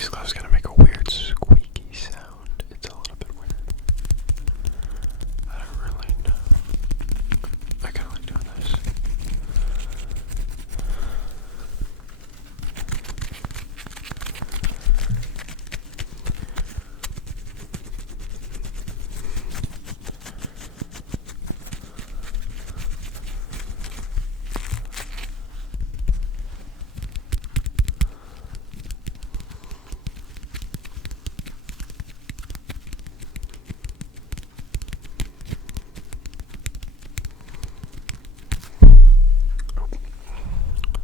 These gloves gonna make a weird squeaky sound. It's a little bit weird. I don't really know. I kinda like doing this.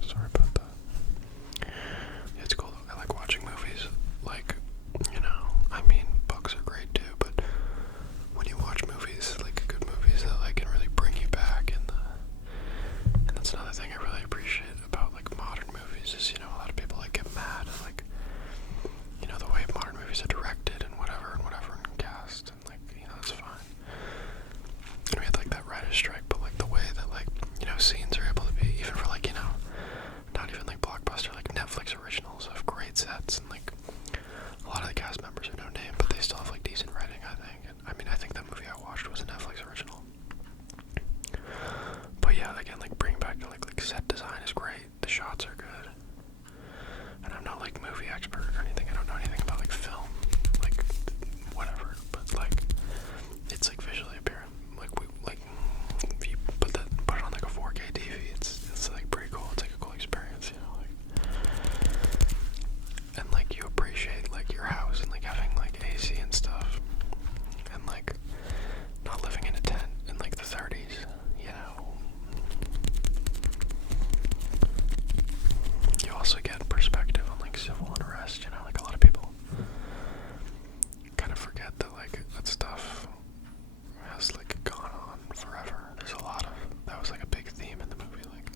Sorry about that. Yeah, it's cool though. I like watching movies. Like, I mean, books are great too, but when you watch movies, like good movies that like can really bring you back, and that's another thing I really appreciate about like modern movies is, a lot of people like get mad at like, the way modern movies are directed and whatever and cast, and like, that's fine. And we had like that writer's strike, but like the way that like, scenes are able to be, even for like, not even like blockbuster, like Netflix originals have great sets, and like a lot of the cast members are no name, but they still have like decent writing, I think. And I mean, I think that movie I watched was a Netflix original. But yeah, again, like bringing back to like set design is great. The shots are good. And I'm not like movie expert or anything. I don't know anything about like film, like whatever. But like, it's like visually apparent. Like if you put it on like a 4K TV, it's like pretty cool. It's like a cool experience, and like you appreciate like your house and like having like AC and stuff, and like not living in a tent in like the 30s, You also get perspective on like civil unrest, like a lot of people kind of forget that like that stuff has like gone on forever. There's a lot of, that was like a big theme in the movie, like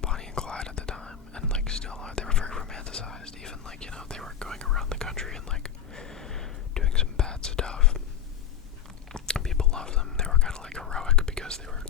Bonnie and Clyde at the time, and like still they were very romanticized, even like, they were going around the country and like doing some bad stuff. People loved them. They were kind of like heroic because they were,